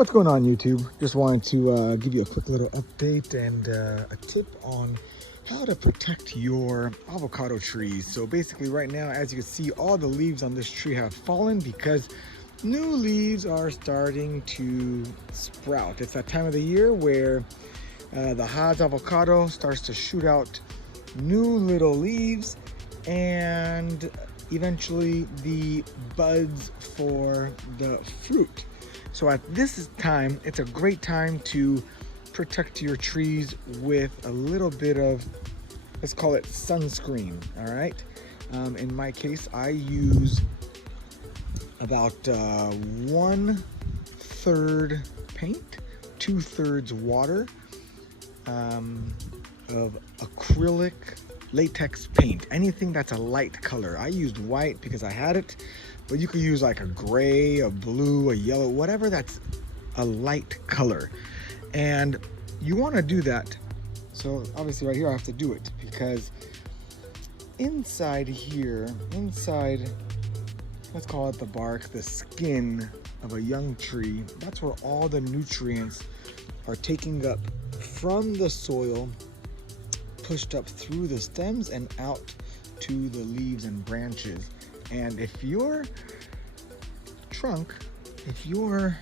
What's going on, YouTube? Just wanted to give you a quick little update and a tip on how to protect your avocado trees. So basically right now, as you can see, all the leaves on this tree have fallen because new leaves are starting to sprout. It's that time of the year where the Haas avocado starts to shoot out new little leaves and eventually the buds for the fruit. So at this time, it's a great time to protect your trees with a little bit of, let's call it sunscreen, all right? In my case, I use about 1/3 paint, 2/3 water of acrylic latex paint, anything that's a light color. I used white because I had it, but you could use like a gray, a blue, a yellow, whatever that's a light color. And you want to do that. So obviously right here I have to do it because inside here, let's call it the bark, the skin of a young tree, that's where all the nutrients are taken up from the soil, pushed up through the stems and out to the leaves and branches. And if your trunk, if your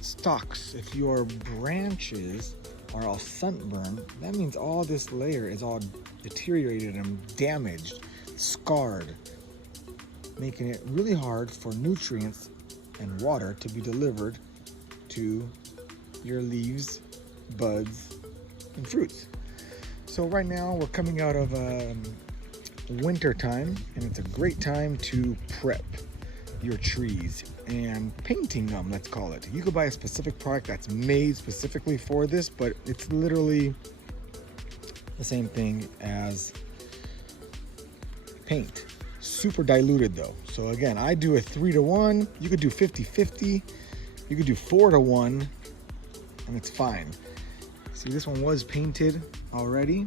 stalks, if your branches are all sunburned, that means all this layer is all deteriorated and damaged, scarred, making it really hard for nutrients and water to be delivered to your leaves, buds, and fruits. So right now we're coming out of winter time, and it's a great time to prep your trees and painting them, let's call it. You could buy a specific product that's made specifically for this, but it's literally the same thing as paint. Super diluted though. So again, I do a 3-to-1. You could do 50-50. You could do 4-to-1, and it's fine. See, this one was painted already,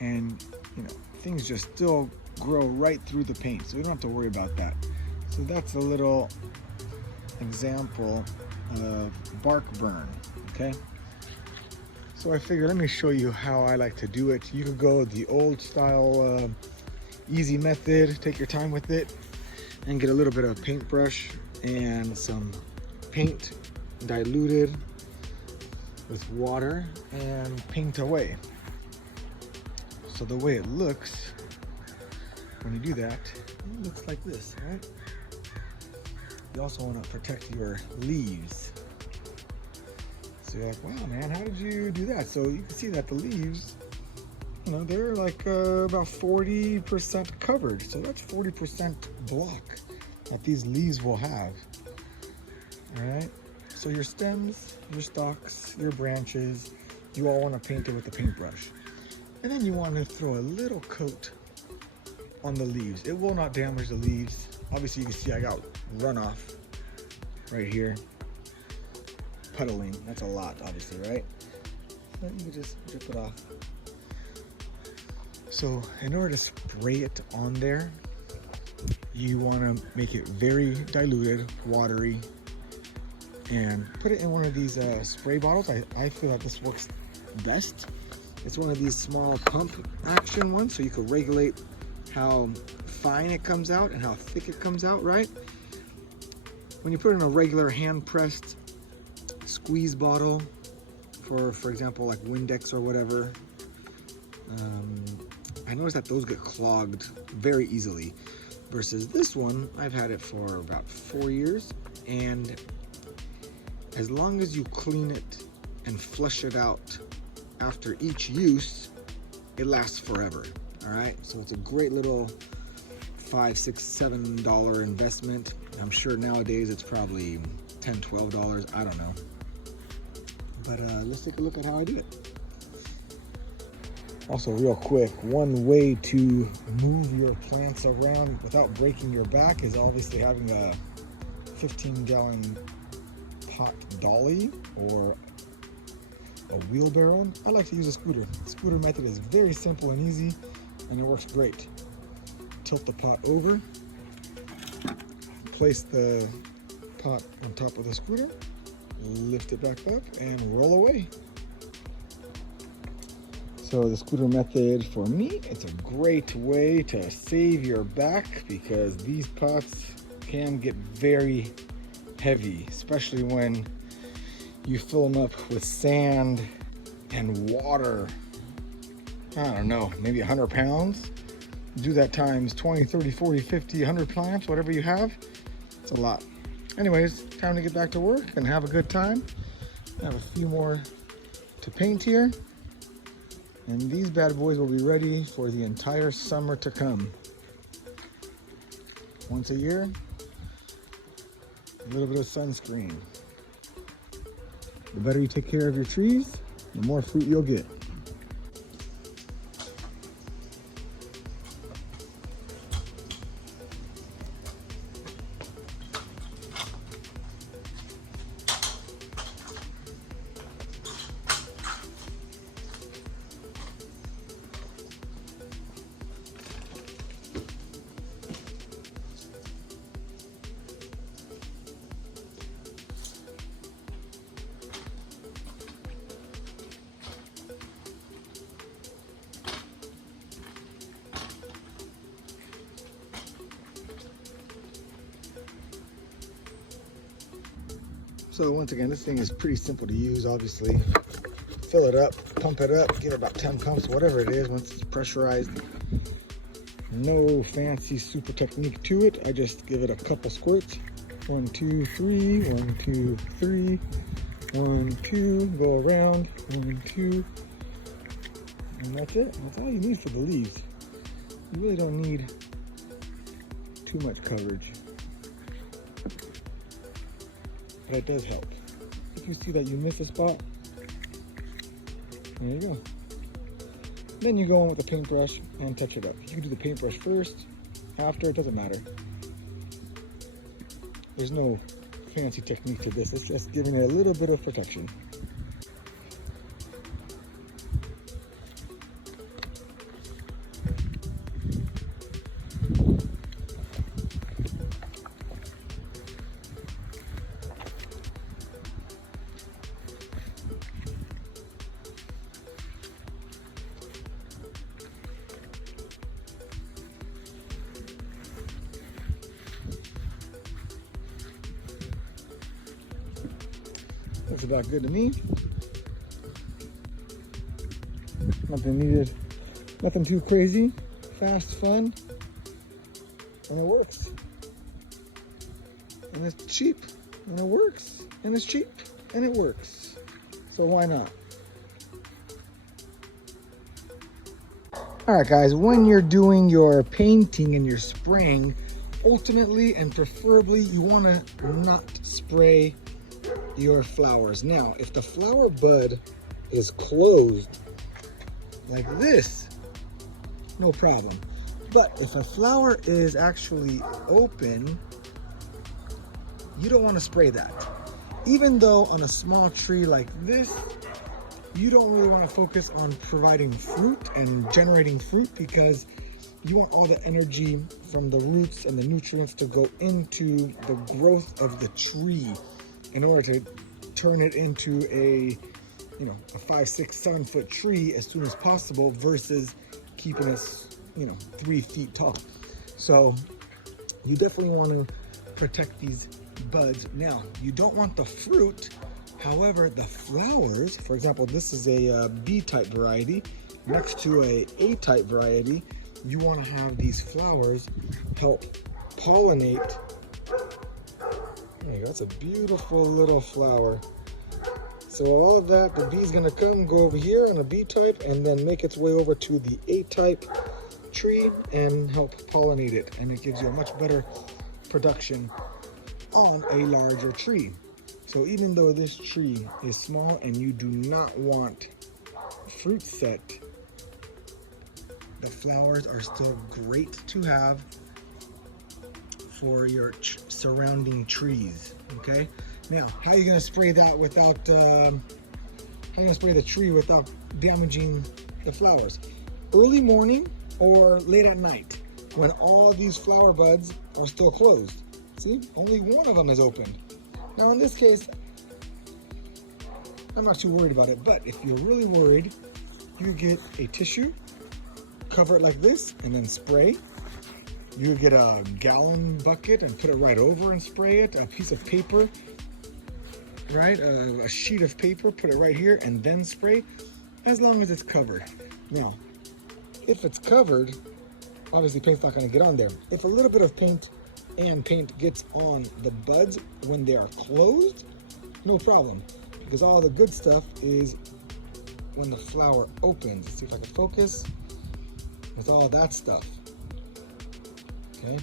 and you know, things just still grow right through the paint, so we don't have to worry about that. So that's a little example of bark burn, okay? So I figured, let me show you how I like to do it. You could go the old style, easy method, take your time with it, and get a little bit of paintbrush and some paint diluted with water and paint away. So the way it looks when you do that, it looks like this, right? You also want to protect your leaves. So you're like, wow, man, how did you do that? So you can see that the leaves, you know, they're like about 40% covered. So that's 40% block that these leaves will have. All right. So your stems, your stalks, your branches, you all want to paint it with a paintbrush. And then you want to throw a little coat on the leaves. It will not damage the leaves. Obviously you can see I got runoff right here. Puddling, that's a lot obviously, right? So you can just drip it off. So in order to spray it on there, you want to make it very diluted, watery, and put it in one of these spray bottles. I feel like this works best. It's one of these small pump action ones, so you can regulate how fine it comes out and how thick it comes out, right? When you put it in a regular hand-pressed squeeze bottle, for example, like Windex or whatever, I noticed that those get clogged very easily. Versus this one, I've had it for about 4 years, and as long as you clean it and flush it out after each use, it lasts forever. All right, so it's a great little $5, $6, $7 investment. I'm sure nowadays it's probably $10, $12. I don't know. But let's take a look at how I do it. Also, real quick, one way to move your plants around without breaking your back is obviously having a 15-gallon pot dolly or a wheelbarrow. I like to use a scooter. The scooter method is very simple and easy, and it works great. Tilt the pot over, place the pot on top of the scooter, lift it back up, and roll away. So the scooter method, for me, it's a great way to save your back because these pots can get very heavy, especially when you fill them up with sand and water. I don't know, maybe 100 pounds. Do that times 20, 30, 40, 50, 100 plants, whatever you have. It's a lot. Anyways, time to get back to work and have a good time. I have a few more to paint here. And these bad boys will be ready for the entire summer to come. Once a year, a little bit of sunscreen. The better you take care of your trees, the more fruit you'll get. So once again, this thing is pretty simple to use, obviously. Fill it up, pump it up, give it about 10 pumps, whatever it is, once it's pressurized. No fancy super technique to it. I just give it a couple squirts. 1, 2, 3, 1, 2, 3, 1, 2, go around, 1, 2. And that's it. That's all you need for the leaves. You really don't need too much coverage. But it does help. If you see that you miss a spot, there you go. Then you go in with the paintbrush and touch it up. You can do the paintbrush first, after, it doesn't matter. There's no fancy technique to this. It's just giving it a little bit of protection. That's about good to me. Nothing needed, nothing too crazy, fast, fun, and it works. And it's cheap, and it works, and it's cheap, and it works. So why not? All right, guys, when you're doing your painting and your spraying, ultimately and preferably, you want to not spray your flowers. Now, if the flower bud is closed like this, no problem. But if a flower is actually open, you don't want to spray that. Even though on a small tree like this, you don't really want to focus on providing fruit and generating fruit because you want all the energy from the roots and the nutrients to go into the growth of the tree in order to turn it into a 5, 6, 7 foot tree as soon as possible versus keeping us 3 feet tall. So you definitely want to protect these buds. Now, you don't want the fruit. However, the flowers, for example, this is a B-type variety next to a A-type variety. You want to have these flowers help pollinate. There you go, that's a beautiful little flower. So all of that, the bee's gonna come, go over here on a B-type and then make its way over to the A-type tree and help pollinate it. And it gives you a much better production on a larger tree. So even though this tree is small and you do not want fruit set, the flowers are still great to have for your surrounding trees. Okay, now how are you gonna spray that without how are you gonna spray the tree without damaging the flowers? Early morning or late at night when all these flower buds are still closed. See, only one of them is open. Now in this case, I'm not too worried about it, but if you're really worried, you get a tissue, cover it like this, and then spray. You get a gallon bucket and put it right over and spray it, a piece of paper, right? A sheet of paper, put it right here and then spray, as long as it's covered. Now, if it's covered, obviously paint's not gonna get on there. If a little bit of paint gets on the buds when they are closed, no problem, because all the good stuff is when the flower opens. Let's see if I can focus. With all that stuff. Okay,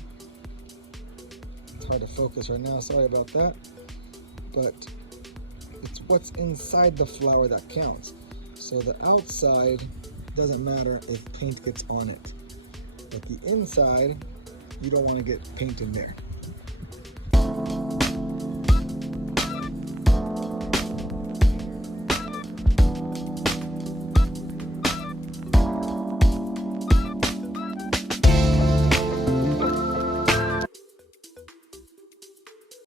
it's hard to focus right now, sorry about that, but it's what's inside the flower that counts. So the outside doesn't matter if paint gets on it, but the inside, you don't want to get paint in there.